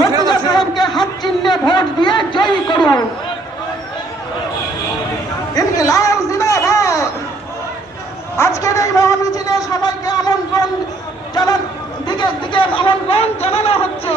মুর্তজা সাহেবকে হাত চিহ্নে ভোট দিয়ে জয়ী করুন। ইনকিলাব জিন্দাবাদ। আজকের এই মহামিছিলে সবাইকে আমন্ত্রণ জানানো হচ্ছে।